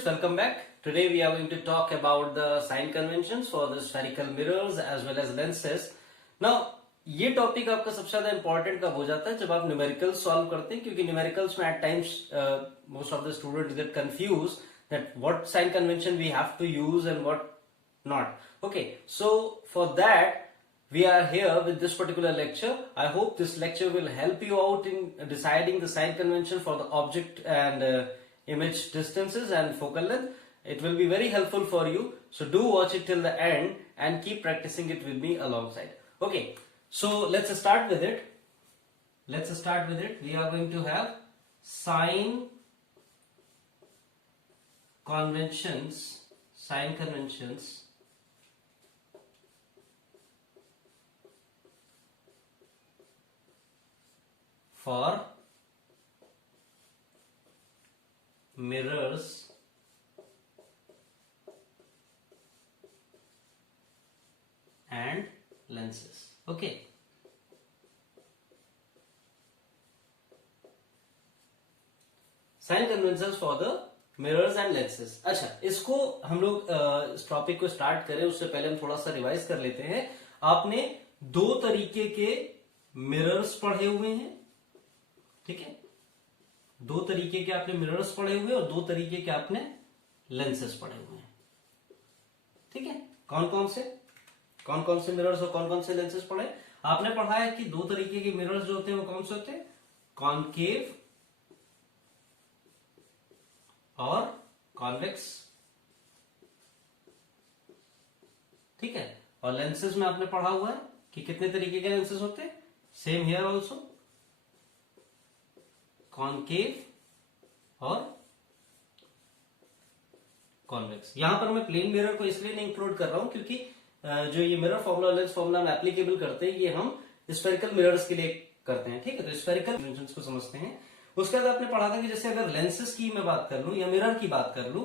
students, welcome back. Today we are going to talk about the sign conventions for the spherical mirrors as well as lenses. Now ये topic आपका सबसे ज्यादा important कब हो जाता है जब आप न्यूमेरिकल्स सॉल्व करते हैं, क्योंकि न्यूमेरिकल्स में at times most of the students get confuse that what sign convention we have to use and what not. Okay, so for that we are here with this particular lecture. I hope this lecture will help you out in deciding the sign convention for the object and image distances and focal length. It will be very helpful for you, so do watch it till the end and keep practicing it with me alongside. Okay, so let's start with it. We are going to have sign conventions for mirrors and lenses. Okay. Sign conventions for the mirrors and lenses. अच्छा, इसको हम लोग इस topic को start करें उससे पहले हम थोड़ा सा रिवाइज कर लेते हैं. आपने दो तरीके के मिरर्स पढ़े हुए हैं, ठीक है. दो तरीके के आपने मिरर्स पढ़े हुए और दो तरीके के आपने लेंसेज पढ़े हुए हैं, ठीक है. कौन कौन से मिरर्स और कौन कौन से लेंसेज पढ़े? आपने पढ़ा है कि दो तरीके के मिरर्स जो होते हैं वो कौन से होते हैं? कॉनकेव और कॉन्वेक्स, ठीक है. और लेंसेज में आपने पढ़ा हुआ है कि कितने तरीके के लेंसेज होते हैं. सेम हियर ऑल्सो, कॉनकेव और कॉन्वेक्स. यहां पर मैं प्लेन मिरर को इसलिए नहीं इंक्लूड कर रहा हूं क्योंकि जो ये मिरर फॉर्मूला लेंस फॉर्मूला में एप्लीकेबल करते हैं ये हम स्फेरिकल मिरर्स के लिए करते हैं, ठीक है. तो स्फेरिकल कन्वेंशंस को समझते हैं. उसके बाद आपने पढ़ा था कि जैसे अगर लेंसेज की मैं बात कर लूं या मिरर की बात कर लूं,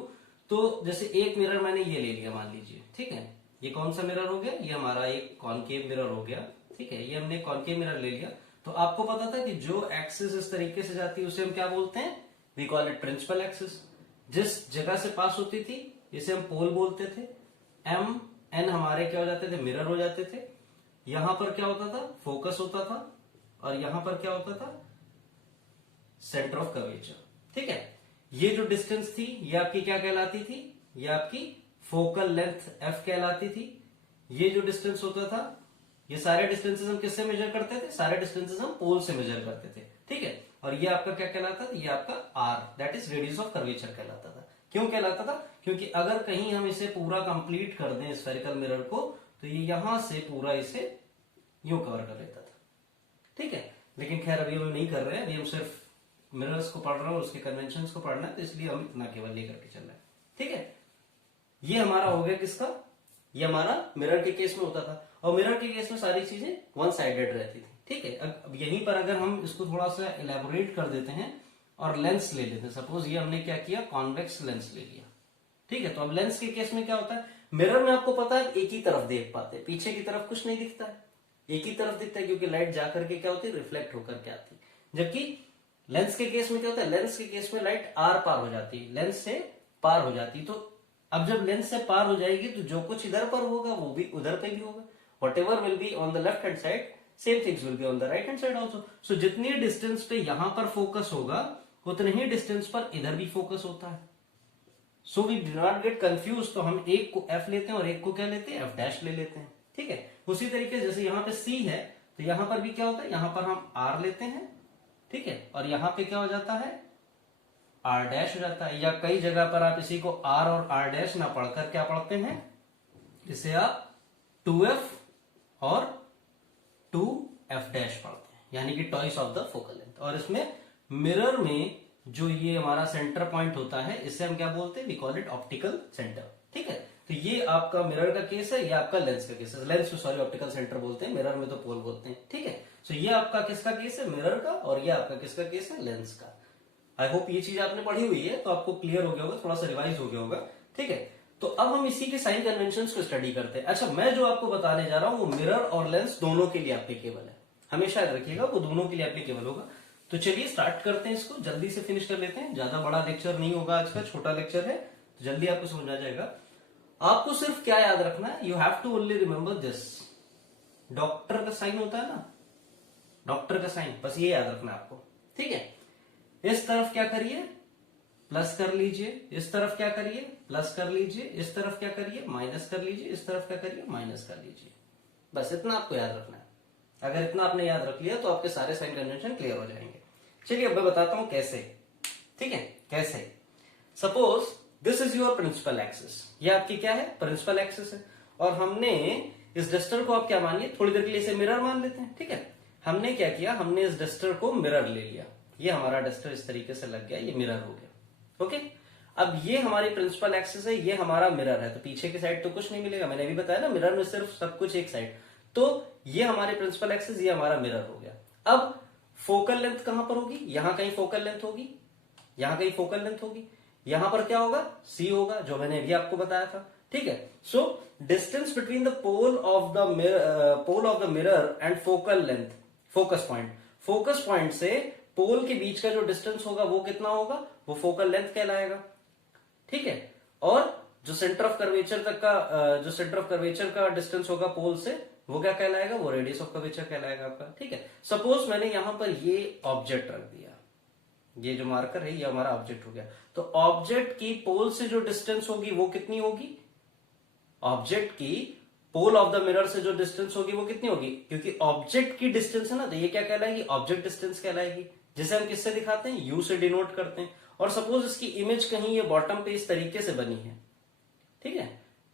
तो जैसे एक मिरर मैंने ये ले लिया मान लीजिए, ठीक है. ये कौन सा मिरर हो गया? ये हमारा एक कॉनकेव मिरर हो गया, ठीक है. ये हमने कॉनकेव मिरर ले लिया. तो आपको पता था कि जो एक्सिस इस तरीके से जाती है उसे हम क्या बोलते हैं? We call it principal axis. जिस जगह से पास होती थी इसे हम पोल बोलते थे. एम एन हमारे क्या हो जाते थे? मिरर हो जाते थे. यहां पर क्या होता था? फोकस होता था. और यहां पर क्या होता था? सेंटर ऑफ कर्वेचर, ठीक है. ये जो डिस्टेंस थी ये आपकी क्या कहलाती थी? ये आपकी फोकल लेंथ एफ कहलाती थी. ये जो डिस्टेंस होता था, ये सारे डिस्टेंसेस हम किससे मेजर करते थे? सारे डिस्टेंसेस हम पोल से मेजर करते थे, ठीक है. और ये आपका क्या कहलाता था? ये आपका r, that is radius of curvature कहलाता था. क्यों कहलाता था? क्योंकि अगर कहीं हम इसे पूरा कंप्लीट कर दें स्फेरिकल मिरर को, तो ये यहां से पूरा इसे यूं कवर कर लेता था, ठीक है. लेकिन खैर अभी हम नहीं कर रहे हैं, अभी हम सिर्फ मिरर्स को पढ़ रहे हैं और उसके कन्वेंशंस को पढ़ना है, तो इसलिए हम इतना केवल लेकर के चल रहे हैं, ठीक है. ये हमारा हो गया किसका? ये हमारा मिरर के केस में होता था. और मिरर के केस में सारी चीजें वन साइडेड रहती थी, ठीक है. अब यहीं पर अगर हम इसको थोड़ा सा इलेबोरेट कर देते हैं और लेंस ले लेते हैं, सपोज ये हमने क्या किया? कॉन्वेक्स लेंस ले लिया, ठीक है. तो अब लेंस के केस में क्या होता है? मिरर में आपको पता है एक ही तरफ देख पाते हैं, पीछे की तरफ कुछ नहीं दिखता है, एक ही तरफ दिखता है क्योंकि लाइट जाकर के क्या होती है? रिफ्लेक्ट होकर के आती है. जबकि लेंस के केस में क्या होता है? लेंस के केस में लाइट आर पार हो जाती है, लेंस से पार हो जाती है. तो अब जब लेंस से पार हो जाएगी तो जो कुछ इधर पर होगा वो भी उधर पे भी होगा. Whatever will be on the left hand side, same things will be on the right hand side also. So जितनी डिस्टेंस पे यहां पर फोकस होगा उतने ही डिस्टेंस पर इधर भी फोकस होता है. So we do not get confused. तो हम एक को F लेते हैं और एक को क्या लेते हैं? F डैश ले लेते हैं, ठीक है. उसी तरीके से जैसे यहाँ पे C है तो यहां पर भी क्या होता है? यहां पर हम R लेते हैं, ठीक है. और यहां पे क्या हो जाता है? R डैश हो जाता है. या कई जगह पर आप इसी को R और R डैश ना पढ़कर क्या पढ़ते हैं? इसे आप 2F और 2F डैश पढ़ते हैं, यानी कि toys of the focal length. और इसमें मिरर में जो ये हमारा सेंटर पॉइंट होता है इसे हम क्या बोलते हैं? We call it optical centre, ठीक है. तो ये आपका मिरर का केस है, ये आपका लेंस का केस है. लेंस को सॉरी ऑप्टिकल सेंटर बोलते हैं, मिरर में तो पोल बोलते हैं, ठीक है. सो ये आपका किसका केस है? मिरर का. और ये आपका किसका केस है? लेंस का. आई होप ये चीज आपने पढ़ी हुई है तो आपको क्लियर हो गया होगा, थोड़ा सा रिवाइज हो गया होगा, ठीक है. तो अब हम इसी के साइन कन्वेंशंस को स्टडी करते हैं. अच्छा, मैं जो आपको बताने जा रहा हूं वो मिरर और लेंस दोनों के लिए एप्लीकेबल है, हमेशा याद रखिएगा वो दोनों के लिए एप्लीकेबल होगा. तो चलिए स्टार्ट करते हैं, इसको जल्दी से फिनिश कर लेते हैं. ज्यादा बड़ा लेक्चर नहीं होगा आज का, छोटा लेक्चर है, तो जल्दी आपको समझ आ जाएगा। आपको सिर्फ क्या याद रखना है, you have to only remember this, doctor का साइन होता है ना, डॉक्टर का साइन, बस ये याद रखना है आपको, ठीक है। इस तरफ क्या करिए, प्लस कर लीजिए, इस तरफ क्या करिए, प्लस कर लीजिए, इस तरफ क्या करिए, माइनस कर लीजिए, इस तरफ क्या करिए, माइनस कर लीजिए। बस इतना आपको याद रखना है। अगर इतना आपने याद रख लिया तो आपके सारे साइन कन्वेंशन क्लियर हो जाएंगे। चलिए अब मैं बताता हूं कैसे, ठीक है, कैसे। Suppose this is your principal axis, ये आपकी क्या है, प्रिंसिपल एक्सिस है, और हमने इस डस्टर को आप क्या मानिए, थोड़ी देर के लिए इसे मिरर मान लेते हैं, ठीक है। हमने क्या किया, हमने इस डस्टर को मिरर ले लिया, ये हमारा डस्टर इस तरीके से लग गया, ये मिरर हो गया, ओके। अब ये हमारी प्रिंसिपल एक्सिस है, ये हमारा मिरर है, तो पीछे की साइड तो कुछ नहीं मिलेगा, मैंने अभी बताया ना मिरर में सिर्फ सब कुछ एक साइड, तो ये हमारे प्रिंसिपल एक्सिस, ये हमारा मिरर हो गया। अब फोकल लेंथ कहां पर होगी, यहां कहीं फोकल लेंथ होगी, यहां कहीं फोकल लेंथ होगी, यहां पर क्या होगा, सी होगा, जो मैंने अभी आपको बताया था, ठीक है। So distance between the pole of the mirror and focal length, focus point से पोल के बीच का जो डिस्टेंस होगा वो कितना होगा, वो फोकल लेंथ कहलाएगा, ठीक है। और जो सेंटर ऑफ कर्वेचर तक का जो सेंटर ऑफ कर्वेचर का डिस्टेंस होगा पोल से, वो क्या कहलाएगा, वो रेडियस ऑफ कर्वेचर कहलाएगा आपका, ठीक है। सपोज मैंने यहां पर ये ऑब्जेक्ट रख दिया, ये जो मार्कर है ये हमारा ऑब्जेक्ट हो गया, तो ऑब्जेक्ट की पोल से जो डिस्टेंस होगी वो कितनी होगी, ऑब्जेक्ट की पोल ऑफ द मिरर से जो डिस्टेंस होगी वो कितनी होगी, क्योंकि ऑब्जेक्ट की डिस्टेंस है ना, तो ये क्या कहलाएगी, ऑब्जेक्ट डिस्टेंस कहलाएगी, जिसे हम किससे दिखाते हैं, यू से डिनोट करते हैं। और सपोज इसकी इमेज कहीं ये बॉटम पे इस तरीके से बनी है, ठीक है,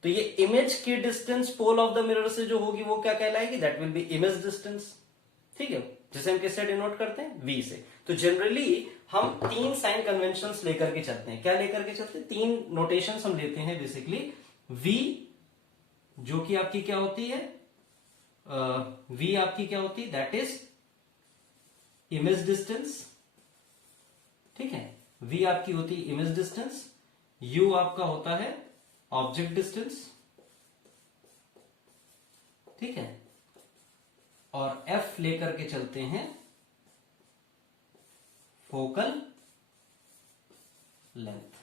तो ये इमेज की distance pole of the mirror से जो होगी वो क्या कहलाएगी, that will be image distance, ठीक है, जिसे हम किससे डिनोट करते हैं, वी से। तो जनरली हम 3 साइन कन्वेंशंस लेकर के चलते हैं, क्या लेकर के चलते हैं, 3 नोटेशंस हम लेते हैं बेसिकली। वी जो कि आपकी क्या होती है, वी आपकी क्या होती है, दैट इज इमेज डिस्टेंस, ठीक है, वी आपकी होती है इमेज डिस्टेंस, यू आपका होता है ऑब्जेक्ट डिस्टेंस, ठीक है, और एफ लेकर के चलते हैं फोकल लेंथ,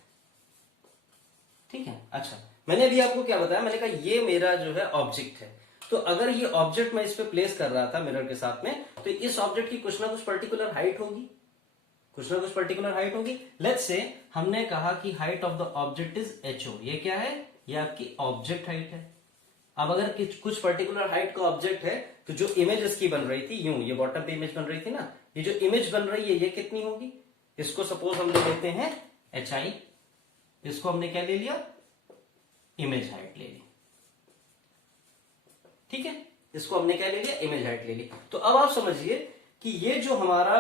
ठीक है। अच्छा, मैंने अभी आपको क्या बताया, मैंने कहा ये मेरा जो है ऑब्जेक्ट है, तो अगर ये ऑब्जेक्ट मैं इस पे प्लेस कर रहा था मिरर के साथ में, तो इस ऑब्जेक्ट की कुछ ना कुछ पर्टिकुलर हाइट होगी, कुछ ना कुछ पर्टिकुलर हाइट होगी। लेट्स से हमने कहा कि height of the object is HO, ये क्या है, ये आपकी ऑब्जेक्ट हाइट है। अब अगर कुछ पर्टिकुलर हाइट का ऑब्जेक्ट है, तो जो इमेज इसकी बन रही थी, यूं ये बॉटम पे इमेज बन रही थी ना, ये जो इमेज बन रही है ये कितनी होगी, इसको सपोज हम ले लेते हैं एच आई, इसको हमने क्या ले लिया, इमेज हाइट ले ली, ठीक है, इसको हमने क्या ले लिया, इमेज हाइट ले ली। तो अब आप समझिए कि ये जो हमारा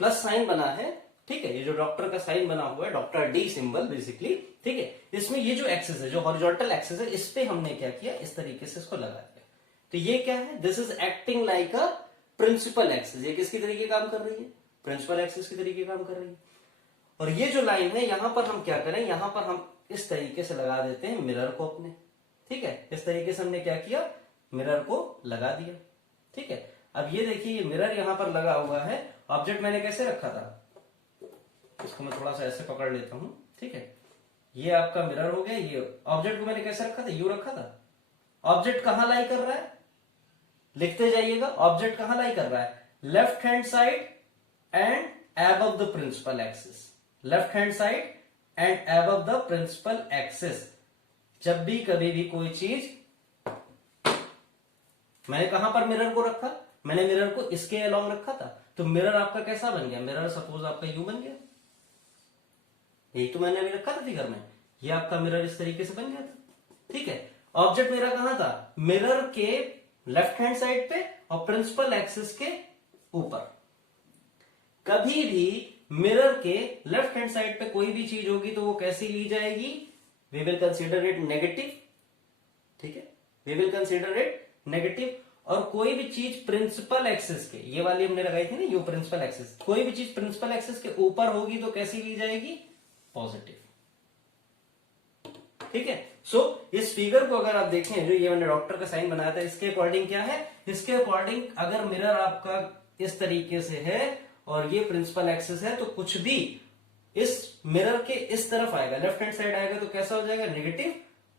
प्लस साइन बना है, ठीक है, ये जो डॉक्टर का साइन बना हुआ है, डॉक्टर डी सिंबल बेसिकली, ठीक है, इसमें ये जो एक्सिस है, जो हॉरिजॉन्टल एक्सिस है, इस पे हमने क्या किया, इस तरीके से इसको लगा दिया। तो ये क्या है, this is acting like a principal axis, ये किसकी तरीके काम कर रही है, प्रिंसिपल एक्सिस की तरीके काम कर रही है। और ये जो लाइन है, यहां पर हम क्या करें, यहां पर हम इस तरीके से लगा देते हैं मिरर को अपने, ठीक है, इस तरीके से हमने क्या किया, मिरर को लगा दिया, ठीक है। अब ये देखिए, ये मिरर यहां पर लगा हुआ है, ऑब्जेक्ट मैंने कैसे रखा था, इसको मैं थोड़ा सा ऐसे पकड़ लेता हूं, ठीक है, ये आपका मिरर हो गया, ये ऑब्जेक्ट को मैंने कैसे रखा था, यू रखा था। ऑब्जेक्ट कहां लाई कर रहा है, लिखते जाइएगा, ऑब्जेक्ट कहां लाई कर रहा है, left hand side and above the principal axis, left hand side and above the principal axis। जब भी कभी भी कोई चीज, मैंने कहां पर मिरर को रखा, मैंने मिरर को इसके अलोंग रखा था, तो मिरर आपका कैसा बन गया, मिरर सपोज आपका यू बन गया, यही तो मैंने अभी रखा था फिगर में, ये आपका मिरर इस तरीके से बन गया था, ठीक है। ऑब्जेक्ट मेरा कहां था, मिरर के लेफ्ट हैंड साइड पे और प्रिंसिपल एक्सिस के ऊपर। कभी भी मिरर के लेफ्ट हैंड साइड पे कोई भी चीज होगी तो वो कैसी ली जाएगी, we will consider it negative, ठीक है, we will consider it negative. और कोई भी चीज प्रिंसिपल एक्सिस के, ये वाली हमने लगाई थी ना, यू प्रिंसिपल एक्सिस, कोई भी चीज प्रिंसिपल एक्सिस के ऊपर होगी तो कैसी ली जाएगी, पॉजिटिव, ठीक है। सो इस फिगर को अगर आप देखें, जो ये मैंने डॉक्टर का साइन बनाया था, इसके अकॉर्डिंग क्या है, इसके अकॉर्डिंग अगर मिरर आपका इस तरीके से है और ये प्रिंसिपल एक्सिस है, तो कुछ भी इस मिरर के इस तरफ आएगा, लेफ्ट हैंड साइड आएगा तो कैसा हो जाएगा नेगेटिव,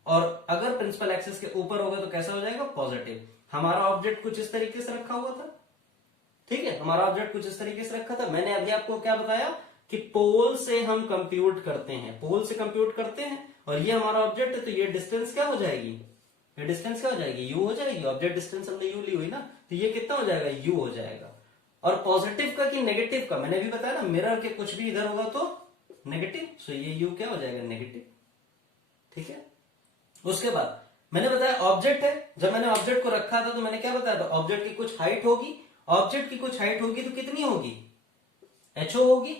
और अगर प्रिंसिपल एक्सिस के ऊपर होगा तो कैसा हो जाएगा पॉजिटिव। हमारा ऑब्जेक्ट कुछ इस तरीके से रखा हुआ था, ठीक है, हमारा ऑब्जेक्ट कुछ इस तरीके से रखा था। मैंने अभी आपको क्या बताया कि पोल से हम कंप्यूट करते हैं, पोल से कंप्यूट करते हैं, और ये हमारा ऑब्जेक्ट है, तो ये डिस्टेंस क्या हो जाएगी, ये डिस्टेंस क्या हो जाएगी, यू हो जाएगी। ऑब्जेक्ट डिस्टेंस हमने यू ली हुई ना, तो ये कितना हो जाएगा, यू हो जाएगा। और पॉजिटिव का कि नेगेटिव का, मैंने भी बताया ना, मिरर के कुछ भी इधर होगा तो नेगेटिव, सो ये यू क्या हो जाएगा, नेगेटिव, ठीक है। उसके बाद मैंने बताया ऑब्जेक्ट है, जब मैंने ऑब्जेक्ट को रखा था तो मैंने क्या बताया था, ऑब्जेक्ट की कुछ हाइट होगी, ऑब्जेक्ट की कुछ हाइट होगी तो कितनी होगी, एचओ होगी।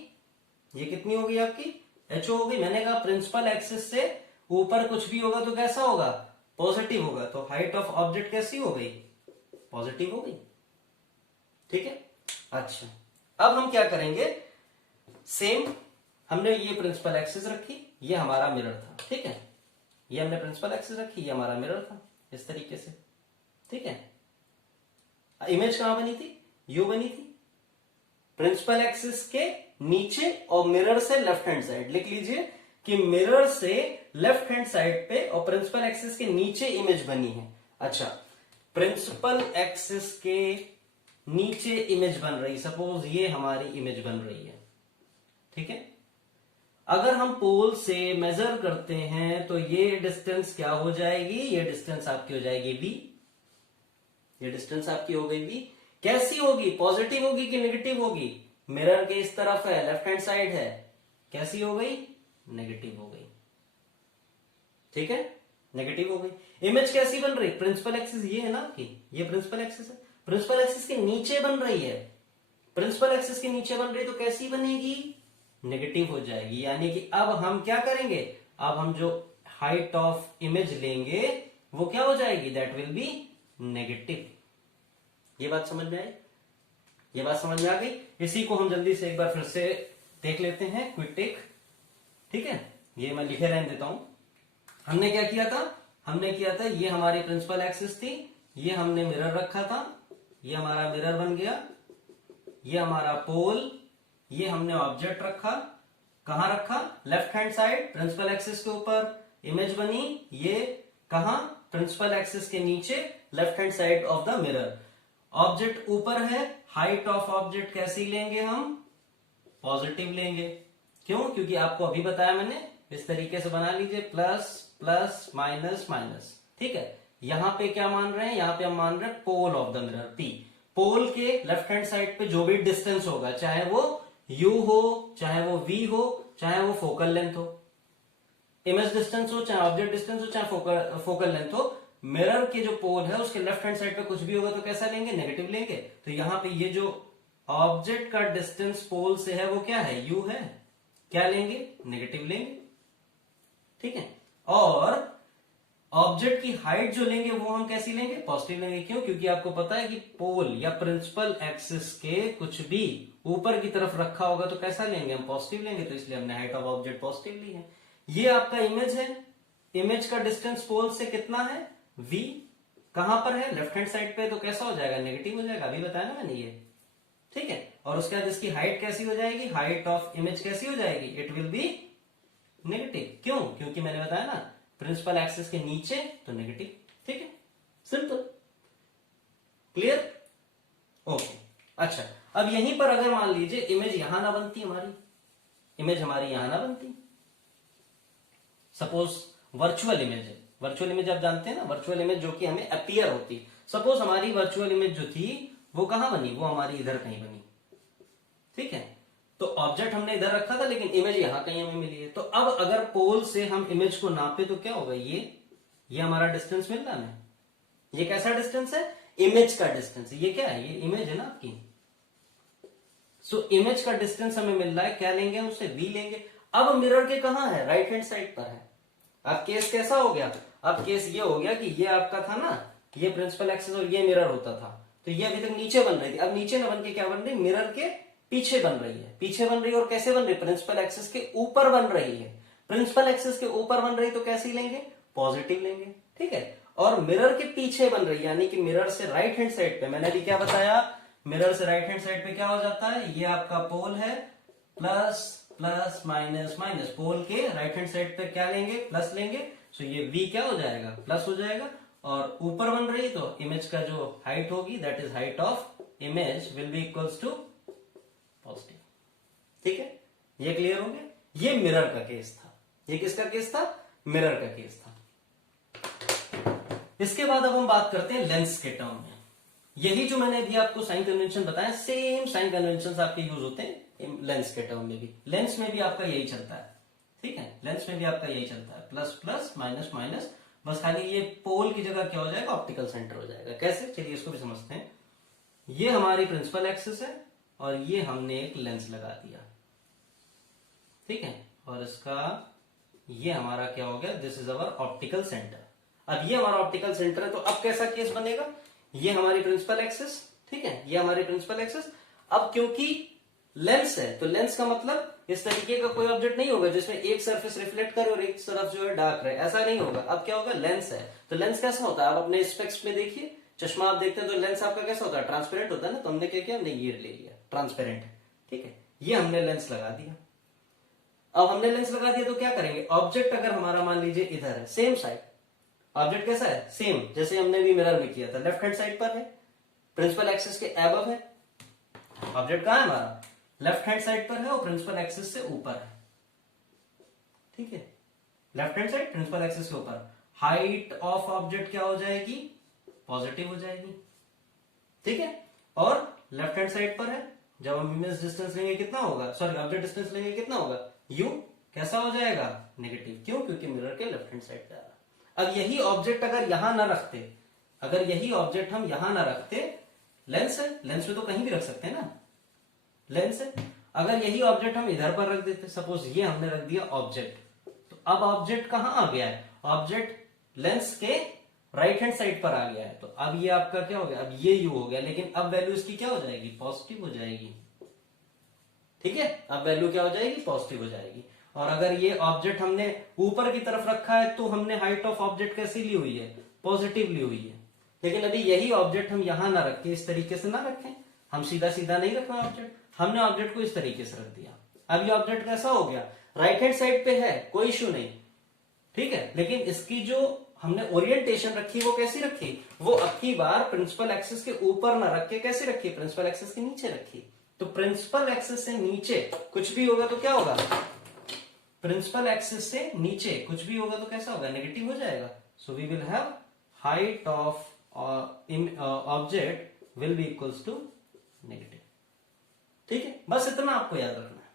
ये कितनी होगी आपकी, एचओ होगी। मैंने कहा प्रिंसिपल एक्सिस से ऊपर कुछ भी होगा तो कैसा होगा, पॉजिटिव होगा, तो हाइट ऑफ ऑब्जेक्ट कैसी हो गई, पॉजिटिव हो गई, ठीक है। अच्छा, अब हम क्या करेंगे, सेम हमने ये प्रिंसिपल एक्सिस रखी, ये हमारा मिरर था, ठीक है, ये हमने प्रिंसिपल एक्सिस रखी, ये हमारा मिरर था, इस तरीके से, ठीक है। इमेज कहां बनी थी, यू बनी थी, प्रिंसिपल एक्सिस के नीचे और मिरर से लेफ्ट हैंड साइड। लिख लीजिए कि मिरर से लेफ्ट हैंड साइड पे और प्रिंसिपल एक्सिस के नीचे इमेज बनी है। अच्छा, प्रिंसिपल एक्सिस के नीचे इमेज बन रही, सपोज ये हमारी इमेज बन रही है, ठीक है। अगर हम पोल से मेजर करते हैं तो ये डिस्टेंस क्या हो जाएगी, ये डिस्टेंस आपकी हो जाएगी v, ये डिस्टेंस आपकी हो गई v। कैसी होगी, पॉजिटिव होगी कि नेगेटिव होगी, मिरर के इस तरफ है, लेफ्ट हैंड साइड है, कैसी हो गई, नेगेटिव हो गई, ठीक है, नेगेटिव हो गई। इमेज कैसी बन रही, प्रिंसिपल एक्सिस ये है ना आपकी, ये प्रिंसिपल एक्सिस है, प्रिंसिपल एक्सिस के नीचे बन रही है, प्रिंसिपल एक्सिस के नीचे बन रही तो कैसी बनेगी, नेगेटिव हो जाएगी। यानी कि अब हम क्या करेंगे, अब हम जो हाइट ऑफ इमेज लेंगे वो क्या हो जाएगी, दैट विल बी नेगेटिव। ये बात समझ में आई, ये बात समझ में आ गई। इसी को हम जल्दी से एक बार फिर से देख लेते हैं, क्विक टेक, ठीक है। ये मैं लिखे रहने देता हूं। हमने क्या किया था, हमने किया था, ये हमारी प्रिंसिपल एक्सिस थी, ये हमने मिरर रखा था, ये हमारा मिरर बन गया, ये हमारा पोल, ये हमने ऑब्जेक्ट रखा, कहां रखा, left hand side principal axis के ऊपर, इमेज बनी, ये कहां, प्रिंसिपल एक्सिस के नीचे left hand side of the mirror. Object ऊपर है, हाइट ऑफ ऑब्जेक्ट कैसी लेंगे हम, पॉजिटिव लेंगे। क्यों, क्योंकि आपको अभी बताया मैंने, इस तरीके से बना लीजिए, प्लस प्लस माइनस माइनस, ठीक है। यहां पे क्या मान रहे हैं, यहां पे हम मान रहे हैं pole of the mirror, P. Pole के लेफ्ट हैंड साइड पे जो भी डिस्टेंस होगा, चाहे वो u हो, चाहे वो v हो, चाहे वो फोकल लेंथ हो, इमेज डिस्टेंस हो, चाहे ऑब्जेक्ट डिस्टेंस हो, चाहे फोकल लेंथ हो, मिरर के जो पोल है उसके लेफ्ट हैंड साइड पे कुछ भी होगा तो कैसा लेंगे, नेगेटिव लेंगे। तो यहां पे ये जो ऑब्जेक्ट का डिस्टेंस पोल से है वो क्या है, u है, क्या लेंगे, नेगेटिव लेंगे, ठीक है। और ऑब्जेक्ट की हाइट जो लेंगे वो हम कैसी लेंगे, पॉजिटिव लेंगे। क्यों, क्योंकि आपको पता है कि पोल या प्रिंसिपल एक्सिस के कुछ भी ऊपर की तरफ रखा होगा तो कैसा लेंगे, हम पॉजिटिव लेंगे, तो इसलिए हमने हाइट ऑफ ऑब्जेक्ट पॉजिटिव ली है। ये आपका इमेज है, इमेज का डिस्टेंस पोल से कितना है, v, कहां पर है, लेफ्ट हैंड साइड पे, तो कैसा हो जाएगा, नेगेटिव हो जाएगा, अभी बताया ना मैंने ये, ठीक है। और उसके बाद इसकी हाइट कैसी हो जाएगी, हाइट ऑफ इमेज कैसी हो जाएगी, इट विल बी नेगेटिव। क्यों, क्योंकि मैंने बताया ना प्रिंसिपल एक्सिस के नीचे तो नेगेटिव, ठीक है, सिंपल, क्लियर, ओके। अच्छा, अब यहीं पर अगर मान लीजिए इमेज यहां ना बनती, हमारी इमेज हमारी यहां ना बनती, सपोज वर्चुअल इमेज है, वर्चुअल इमेज आप जानते हैं ना, वर्चुअल इमेज जो कि हमें अपीयर होती, सपोज हमारी वर्चुअल इमेज जो थी वो कहां बनी, वो हमारी इधर कहीं बनी, ठीक है। तो ऑब्जेक्ट हमने इधर रखा था लेकिन इमेज यहां कहीं हमें मिली है। तो अब अगर पोल से हम इमेज को नापे तो क्या होगा, ये हमारा डिस्टेंस मिल रहा है, ये कैसा डिस्टेंस है, इमेज का डिस्टेंस, ये क्या है, ये इमेज है ना आपकी। सो इमेज का डिस्टेंस हमें मिल रहा है, क्या लेंगे हम उससे, v लेंगे। अब मिरर के कहां है, राइट हैंड साइड पर है। अब केस कैसा हो गया, अब केस ये हो गया कि ये आपका था ना, ये प्रिंसिपल एक्सिस और ये मिरर होता था, तो ये अभी तक नीचे बन रही थी, अब नीचे न बन के क्या बन रही, मिरर के पीछे बन रही है, पीछे बन रही है। और कैसे बन रही है, प्रिंसिपल एक्सिस के ऊपर बन रही है, प्रिंसिपल एक्सिस के ऊपर बन रही तो कैसी लेंगे, पॉजिटिव लेंगे, ठीक है। और मिरर के पीछे बन रही है, यानी कि मिरर से राइट हैंड साइड पे, मैंने अभी क्या बताया, मिरर से राइट हैंड साइड पे क्या हो जाता है, ये आपका पोल है, प्लस प्लस माइनस माइनस, पोल के राइट हैंड साइड पे क्या लेंगे, प्लस लेंगे, सो ये v क्या हो जाएगा, प्लस हो जाएगा, और ऊपर बन रही तो इमेज का जो हाइट होगी that is height of image will be equals to positive. ठीक है, ये क्लियर हो गया। ये मिरर का केस था। ये किसका केस था, मिरर का केस था। इसके बाद अब हम बात करते हैं लेंस के टर्म में। यही जो मैंने अभी आपको साइन कन्वेंशन बताया, सेम साइन कन्वेंशन आपके यूज होते हैं लेंस के टर्म में भी। लेंस में भी आपका यही चलता है, ठीक है, लेंस में भी आपका यही चलता है, प्लस प्लस माइनस माइनस, बस खाली ये पोल की जगह क्या हो जाएगा, ऑप्टिकल सेंटर हो जाएगा। कैसे, चलिए इसको भी समझते हैं। ये हमारी प्रिंसिपल एक्सिस है और ये हमने एक लेंस लगा दिया, ठीक है, और इसका ये हमारा क्या हो गया, this is our optical centre. अब ये हमारा ऑप्टिकल सेंटर है, तो अब कैसा केस बनेगा, ये हमारी प्रिंसिपल एक्सिस, ठीक है, ये हमारी प्रिंसिपल एक्सिस। अब क्योंकि लेंस है, तो लेंस का मतलब इस तरीके का कोई ऑब्जेक्ट नहीं होगा जिसमें एक सरफेस रिफ्लेक्ट करे और एक तरफ जो है डार्क रहे, ऐसा नहीं होगा। अब क्या होगा, लेंस है, तो लेंस कैसा होता है, आप अपने स्पेक्स में देखिए, चश्मा आप देखते हैं तो लेंस आपका कैसा होता है, ट्रांसपेरेंट होता है ना। तो हमने क्या किया, हमने ये ले लिया ट्रांसपेरेंट, ठीक है, ये हमने लेंस लगा दिया। अब हमने लेंस लगा दिया तो क्या करेंगे, ऑब्जेक्ट अगर हमारा मान लीजिए इधर है, सेम साइड, ऑब्जेक्ट कैसा है, सेम जैसे हमने भी मिरर में किया था, लेफ्ट हैंड साइड पर है, प्रिंसिपल एक्सिस के एबव है। ऑब्जेक्ट कहां है हमारा, लेफ्ट हैंड साइड पर है और प्रिंसिपल एक्सिस से ऊपर है, ठीक है, left hand side principal axis के ऊपर। हाइट ऑफ ऑब्जेक्ट क्या हो जाएगी, पॉजिटिव हो जाएगी, ठीक है, और लेफ्ट हैंड साइड पर है, जब हम इमेज डिस्टेंस लेंगे कितना होगा, सॉरी ऑब्जेक्ट डिस्टेंस लेंगे कितना होगा, u कैसा हो जाएगा, नेगेटिव। क्यों, क्योंकि मिरर के लेफ्ट हैंड साइड पे आ रहा। अब यही ऑब्जेक्ट अगर यहां ना रखते, अगर यही ऑब्जेक्ट हम यहां ना रखते, लेंस है, लेंस में तो कहीं भी रख सकते हैं ना, लेंस है, अगर यही ऑब्जेक्ट हम इधर पर रख देते, सपोज ये हमने रख दिया ऑब्जेक्ट, तो अब ऑब्जेक्ट कहां आ गया है, ऑब्जेक्ट लेंस के राइट हैंड साइड पर आ गया है, तो अब ये आपका क्या हो गया, अब ये u हो गया, लेकिन अब वैल्यू इसकी क्या हो जाएगी, पॉजिटिव हो जाएगी, ठीक है, अब वैल्यू क्या हो जाएगी, पॉजिटिव हो जाएगी। और अगर ये ऑब्जेक्ट हमने ऊपर की तरफ रखा है तो हमने हाइट ऑफ ऑब्जेक्ट कैसी ली हुई है, पॉजिटिव ली हुई है। लेकिन अभी यही ऑब्जेक्ट हम यहां ना रखें, इस तरीके से ना रखें, हम सीधा सीधा नहीं रखना ऑब्जेक्ट, हमने ऑब्जेक्ट को इस तरीके से रख दिया। अब ये ऑब्जेक्ट कैसा हो गया, राइट हैंड साइड पे है, कोई इश्यू नहीं, ठीक है, लेकिन इसकी जो हमने ओरिएंटेशन रखी वो कैसी रखी, वो अब की बार प्रिंसिपल एक्सिस के ऊपर ना रख के कैसे रखी, प्रिंसिपल एक्सिस के नीचे रखी। तो प्रिंसिपल एक्सिस से नीचे कुछ भी होगा तो क्या होगा, प्रिंसिपल एक्सिस से नीचे कुछ भी होगा तो कैसा होगा, नेगेटिव हो जाएगा। So we will have height of object will be equals to negative, ठीक है, बस इतना आपको याद रखना है,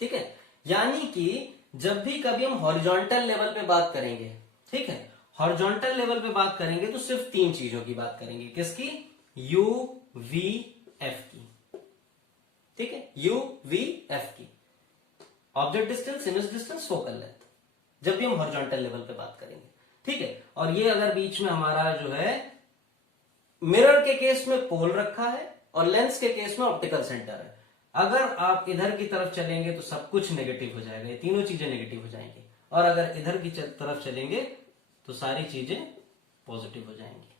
ठीक है। यानी कि जब भी कभी हम हॉरिजॉन्टल लेवल पे बात करेंगे, ठीक है, हॉरिजॉन्टल लेवल पे बात करेंगे तो सिर्फ तीन चीजों की बात करेंगे, किसकी, u v f की, ठीक है, u v f की, object distance, image distance, focal length, जब भी हम हॉरिजॉन्टल लेवल पे बात करेंगे, ठीक है। और ये अगर बीच में हमारा जो है मिरर के केस में पोल रखा है और लेंस के केस में ऑप्टिकल सेंटर है, अगर आप इधर की तरफ चलेंगे तो सब कुछ नेगेटिव हो जाएगा, ये तीनों चीजें नेगेटिव हो जाएंगी, और अगर इधर की तरफ चलेंगे तो सारी चीजें पॉजिटिव हो जाएंगी,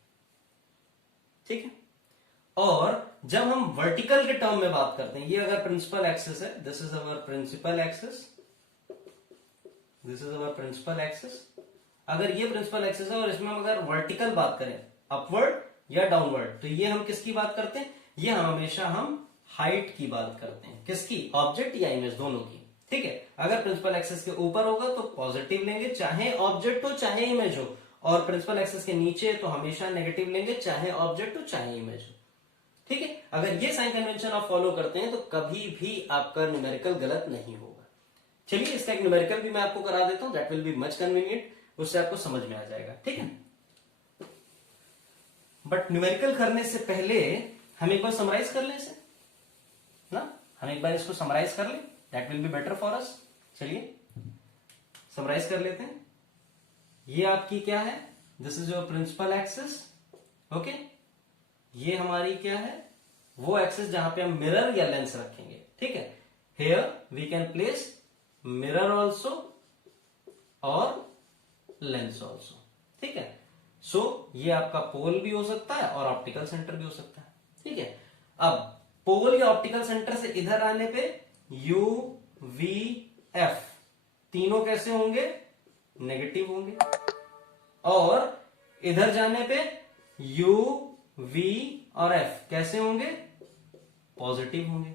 ठीक है। और जब हम वर्टिकल के टर्म में बात करते हैं, ये अगर प्रिंसिपल एक्सिस है, this is our principal axis, this is our principal axis, अगर ये प्रिंसिपल एक्सिस है और इसमें हम अगर वर्टिकल बात करें, अपवर्ड या डाउनवर्ड, तो ये हम किसकी बात करते हैं, ये हम हमेशा हम हाइट की बात करते हैं, किसकी, ऑब्जेक्ट या इमेज, दोनों की, ठीक है। अगर प्रिंसिपल एक्सिस के ऊपर होगा तो पॉजिटिव लेंगे, चाहे ऑब्जेक्ट हो चाहे इमेज हो, और प्रिंसिपल एक्सिस के नीचे तो हमेशा नेगेटिव लेंगे, चाहे ऑब्जेक्ट हो चाहे इमेज हो, ठीक है। अगर ये साइन कन्वेंशन आप फॉलो करते हैं तो कभी भी आपका न्यूमेरिकल गलत नहीं होगा। चलिए इसका एक न्यूमेरिकल भी मैं आपको करा देता हूं, that will be much convenient, उससे आपको समझ में आ जाएगा, ठीक है। बट न्यूमेरिकल करने से पहले हम एक बार समराइज कर लें इसे ना, हम एक बार इसको समराइज कर लें, that will be better for us. चलिए समराइज कर लेते हैं। ये आपकी क्या है, this is your principal axis, okay, ये हमारी क्या है, वो एक्सिस जहां पे हम मिरर या लेंस रखेंगे, ठीक है। Here we can place mirror also और लेंस ऑल्सो, ठीक है। सो ये आपका पोल भी हो सकता है और ऑप्टिकल सेंटर भी हो सकता है, ठीक है। अब पोल या ऑप्टिकल सेंटर से इधर आने पे u वी एफ तीनों कैसे होंगे, नेगेटिव होंगे, और इधर जाने पे यू वी और एफ कैसे होंगे, पॉजिटिव होंगे।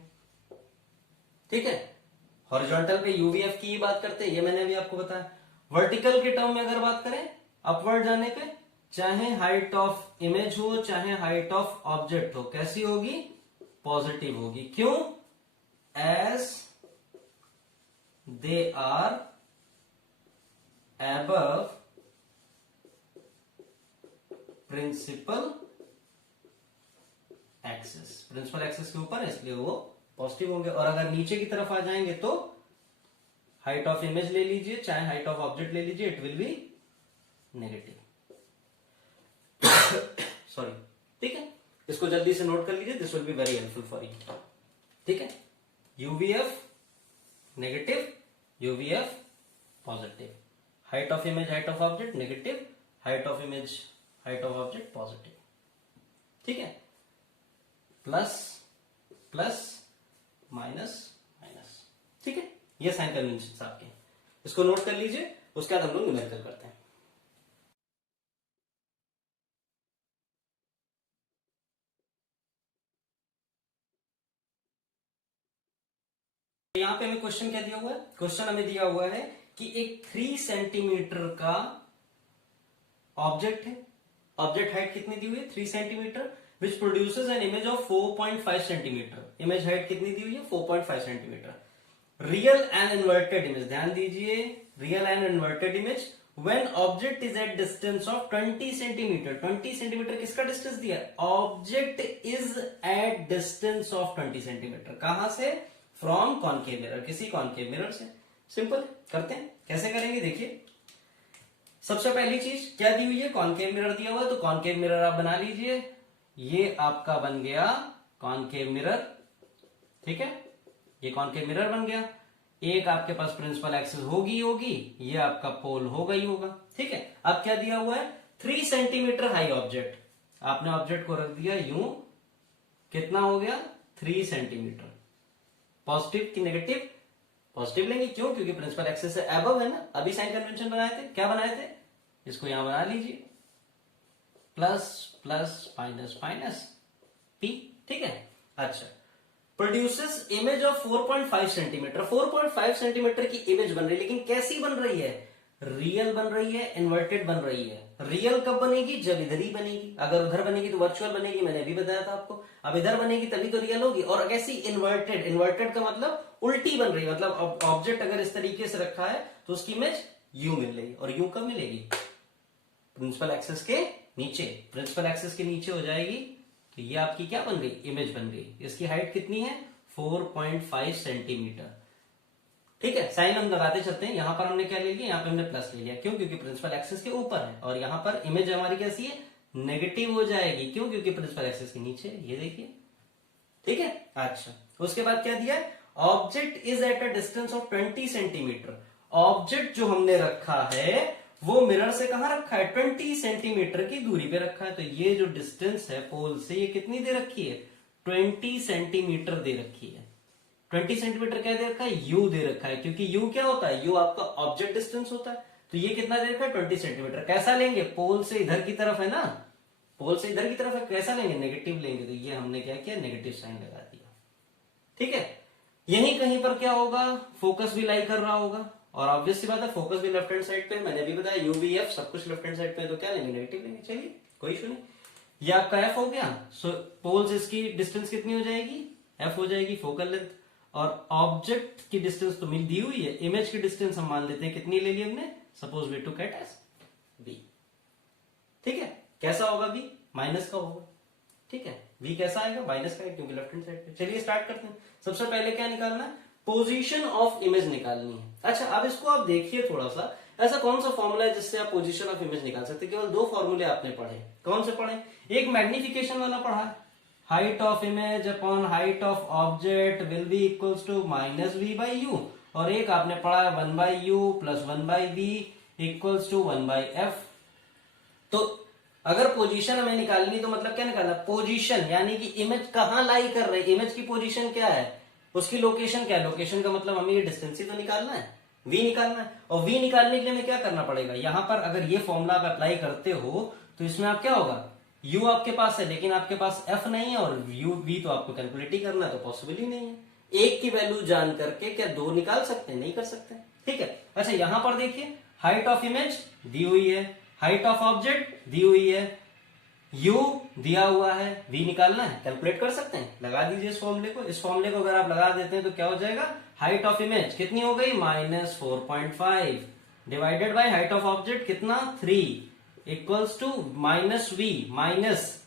ठीक है, हॉरिजॉन्टल पे यूवीएफ की ही बात करते हैं, ये मैंने अभी आपको बताया। वर्टिकल के टर्म में अगर बात करें, अपवर्ड जाने पे चाहे हाइट ऑफ इमेज हो चाहे हाइट ऑफ ऑब्जेक्ट हो, कैसी होगी, पॉजिटिव होगी। क्यों, as they are above principal axis, principal axis के ऊपर, इसलिए वो पॉजिटिव होंगे। और अगर नीचे की तरफ आ जाएंगे तो हाइट ऑफ इमेज ले लीजिए चाहे हाइट ऑफ ऑब्जेक्ट ले लीजिए, it will be negative. Sorry, ठीक है, इसको जल्दी से नोट कर लीजिए, this will be very helpful for you. ठीक है, u v f negative, u v f positive, height of image height of object negative, height of image height of object positive. ठीक है, प्लस प्लस माइनस माइनस। ठीक है, ये साइन कन्वेंशन आपके, इसको note कर लीजिए, उसके बाद हम लोग न्यूमेरिकल करते हैं। यहां पे हमें क्वेश्चन क्या दिया हुआ है, क्वेश्चन हमें दिया हुआ है कि एक 3 सेंटीमीटर का ऑब्जेक्ट है, ऑब्जेक्ट हाइट कितनी दी हुई है, 3 centimetre, which produces an image of 4.5 centimetre. Image height कितनी दी हुई है, 4.5 centimetre. Real and inverted image, ध्यान दीजिए, real and inverted image when object is at distance of 20 centimetre. 20 centimetre किसका डिस्टेंस दिया है, object is at distance of 20 centimetre. कहां से, फ्रॉम कॉनकेव मिरर, किसी कॉनकेव मिरर से। सिंपल करते हैं, कैसे करेंगे देखिए। सबसे पहली चीज क्या दी हुई है, कॉनकेव मिरर दिया हुआ है, तो कॉनकेव मिरर आप बना लीजिए। ये आपका बन गया कॉनकेव मिरर। ठीक है, ये कॉनकेव मिरर बन गया। एक आपके पास प्रिंसिपल एक्सिस होगी, ये आपका पोल होगा ही होगा। ठीक है, अब क्या दिया हुआ है, 3 सेंटीमीटर हाई ऑब्जेक्ट, आपने ऑब्जेक्ट को रख दिया यूं, कितना हो गया, 3 सेंटीमीटर। पॉजिटिव की नेगेटिव, पॉजिटिव लेंगे, क्यों, क्योंकि प्रिंसिपल एक्सिस से अबव है ना। अभी साइन कन्वेंशन बनाए थे, क्या बनाए थे, इसको यहां बना लीजिए, plus plus minus minus P. ठीक है, अच्छा, produces image of 4.5 centimetre. 4.5 centimetre की इमेज बन रही है, लेकिन कैसी बन रही है, रियल बन रही है, इन्वर्टेड बन रही है। रियल कब बनेगी, जब इधर ही बनेगी, अगर उधर बनेगी तो वर्चुअल बनेगी, मैंने अभी बताया था आपको। अब इधर बनेगी तभी तो रियल होगी। और कैसी, इन्वर्टेड, इन्वर्टेड का मतलब उल्टी बन रही है, मतलब ऑब्जेक्ट अगर इस तरीके से रखा है तो उसकी इमेज यू मिल रही, और यू कब मिलेगी, प्रिंसिपल एक्सिस के नीचे। प्रिंसिपल एक्सिस के नीचे हो जाएगी, तो ये आपकी क्या बन गई, इमेज बन गई। इसकी हाइट कितनी है, 4.5 सेंटीमीटर। ठीक है, साइन हम लगाते चलते हैं। यहां पर हमने क्या ले लिया, यहां पे हमने प्लस ले लिया, क्यों, क्योंकि प्रिंसिपल एक्सिस के ऊपर है। और यहां पर इमेज हमारी कैसी है, नेगेटिव हो जाएगी, क्यों, क्योंकि प्रिंसिपल एक्सिस के नीचे, ये देखिए। ठीक है, अच्छा, उसके बाद क्या दिया, object is at a distance of 20 centimetre. Object जो हमने रखा है वो मिरर से कहां रखा है, 20 सेंटीमीटर की दूरी पे रखा है। तो ये जो डिस्टेंस है पोल से, ये कितनी दे रखी है, 20 सेंटीमीटर दे रखी है। 20 सेंटीमीटर क्या दे रखा है, यू दे रखा है, क्योंकि यू क्या होता है, यू आपका ऑब्जेक्ट डिस्टेंस होता है। तो ये कितना दे रखा है, 20 सेंटीमीटर। कैसा लेंगे, पोल से इधर की तरफ है ना, पोल से इधर की तरफ है, कैसा लेंगे, नेगेटिव लेंगे। तो ये हमने क्या किया, नेगेटिव साइन लगा दिया। ठीक है, यहीं कहीं पर क्या होगा, फोकस भी लाई कर रहा होगा, और ऑब्वियस सी बात है फोकस भी लेफ्ट हैंड साइड पे, मैंने भी बताया यूवीएफ सब कुछ लेफ्ट हैंड साइड पे, तो क्या लेंगे, नेगेटिव लेंगे। चलिए कोई इशू नहीं, ये आपका एफ हो गया। सो पोल्स इसकी डिस्टेंस कितनी हो जाएगी, एफ हो जाएगी, फोकल लेंथ। और ऑब्जेक्ट की डिस्टेंस तो मिल दी हुई है, इमेज की डिस्टेंस हम मान लेते हैं कितनी ले ली हमने, suppose we took it as v. ठीक है, कैसा होगा, बी माइनस का होगा। ठीक है, बी कैसा आएगा, माइनस का है, क्योंकि लेफ्ट हैंड साइड पे। चलिए स्टार्ट करते हैं। सबसे पहले क्या निकालना है, पोजीशन ऑफ इमेज निकालनी है। अच्छा, अब इसको आप देखिए थोड़ा सा, ऐसा कौन सा फॉर्मूला है जिससे आप पोजीशन ऑफ इमेज निकाल सकते हैं। केवल 2 फॉर्मूले आपने पढ़े, कौन से पढ़े, एक मैग्निफिकेशन वाला पढ़ा, height of image upon height of object will be equals to minus v by u, और एक आपने पढ़ा 1 by u plus 1 by v equals to 1 by f. तो अगर पोजीशन हमें निकालनी तो मतलब क्या निकालना, पोजीशन यानी कि इमेज कहां लाई कर रही है, इमेज की पोजीशन क्या है, उसकी लोकेशन क्या है, लोकेशन का मतलब हमें ये डिस्टेंस ही तो निकालना है, v निकालना है। और v निकालने के लिए हमें क्या करना पड़ेगा, यहां पर अगर ये फॉर्मूला आप अप्लाई करते हो तो इसमें आप क्या होगा, u आपके पास है लेकिन आपके पास f नहीं है, और v तो आपको कैलकुलेट ही करना है, तो पॉसिबल ही नहीं है। एक की वैल्यू जान करके क्या दो निकाल सकते हैं, नहीं कर सकते, ठीक है। अच्छा यहां पर देखिए हाइट ऑफ इमेज दी हुई है, हाइट ऑफ ऑब्जेक्ट दी हुई है, u दिया हुआ है, v निकालना है, कैलकुलेट कर सकते हैं, लगा दीजिए इस फॉर्मूले को। इस फॉर्मूले को अगर आप लगा देते हैं तो क्या हो जाएगा, हाइट ऑफ इमेज कितनी हो गई -4.5 divided by height of object कितना 3 equals to minus v, minus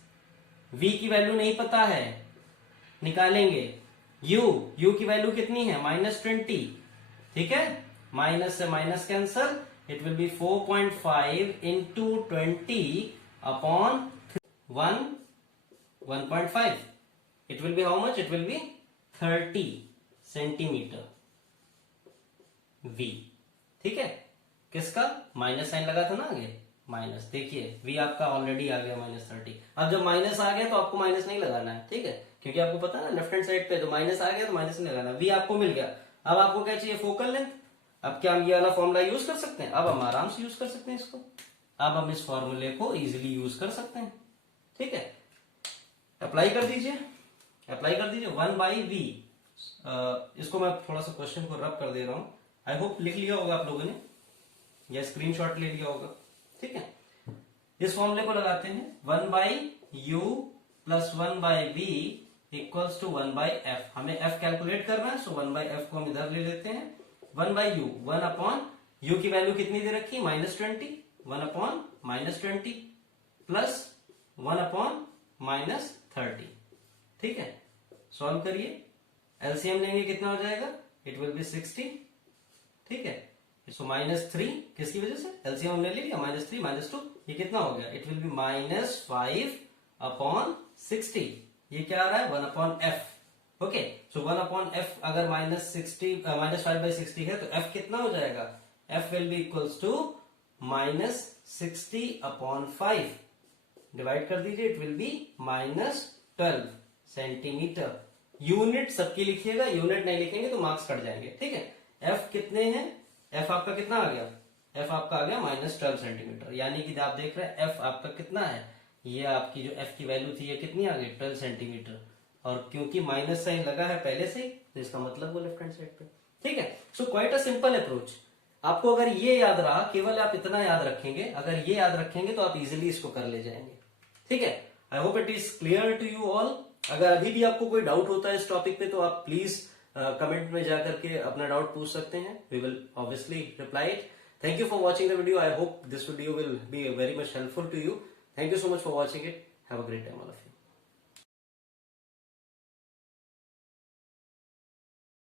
v की वैल्यू नहीं पता है, निकालेंगे u की वैल्यू कितनी है -20, ठीक है, माइनस से minus cancel, it will B 4.5 into 20 upon 1.5, it will be how much, it will be 30 centimetre v, ठीक है। किसका, माइनस साइन लगा था ना आगे, माइनस, देखिए v आपका ऑलरेडी आ गया -30। अब जब माइनस आ गया तो आपको माइनस नहीं लगाना है, ठीक है, क्योंकि आपको पता है ना लेफ्ट हैंड साइड पे तो माइनस आ गया तो माइनस नहीं लगाना, v आपको मिल गया। अब आपको क्या चाहिए, फोकल लेंथ। अब क्या हम ये वाला फॉर्मूला यूज कर सकते हैं, अब हम आराम से यूज कर सकते हैं इसको, अब हम इस फॉर्मूले को इजिली यूज कर सकते हैं, ठीक है। अप्लाई कर दीजिए, अप्लाई कर दीजिए 1/v। इसको मैं थोड़ा सा क्वेश्चन को रब कर दे रहा हूं, आई होप लिख लिया होगा आप लोगों ने या स्क्रीनशॉट ले लिया होगा, ठीक है। इस फॉर्मूले को लगाते हैं 1/u plus 1/v equals to 1/f। हमें f कैलकुलेट करना है, सो 1/f को हम इधर ले लेते हैं। 1/u, 1 अपॉन u की वैल्यू कितनी दे रखी, -20, 1 अपॉन -20 प्लस 1 अपॉन -30, ठीक है। सॉल्व करिए, एलसीएम लेंगे कितना हो जाएगा, इट विल बी 60, ठीक है। सो -3 किसकी वजह से, एलसीएम हमने ले लिया, -3 -2 ये कितना हो गया, इट विल बी -5 अपॉन 60, ये क्या आ रहा है 1 अपॉन f, ओके। सो 1 अपॉन f अगर -5/60 है तो f कितना हो जाएगा, f will be equals to -60 upon 5, divide कर दीजिए, it will be -12 centimetre. Unit सबकी लिखिएगा, यूनिट नहीं लिखेंगे तो मार्क्स कट जाएंगे, ठीक है। f कितने हैं, f आपका कितना आ गया, f आपका आ गया -12 सेंटीमीटर, यानी कि आप देख रहे हैं f आपका कितना है, ये आपकी जो f की वैल्यू थी ये कितनी आ गई 12 सेंटीमीटर, और क्योंकि माइनस साइन लगा है पहले से ही तो इसका मतलब वो लेफ्ट हैंड साइड पे, ठीक है। So quite a simple approach. आपको अगर ये याद रहा, केवल आप इतना याद रखेंगे, अगर ये याद रखेंगे तो आप इजिली इसको कर ले जाएंगे, ठीक है। I hope it is clear to you all. अगर अभी भी आपको कोई डाउट होता है इस टॉपिक पे तो आप प्लीज कमेंट में जाकर के अपना डाउट पूछ सकते हैं, we will obviously reply it. Thank you for watching the video, I hope this video will be very much helpful to you. Thank you so much for watching it, have a great time all of you.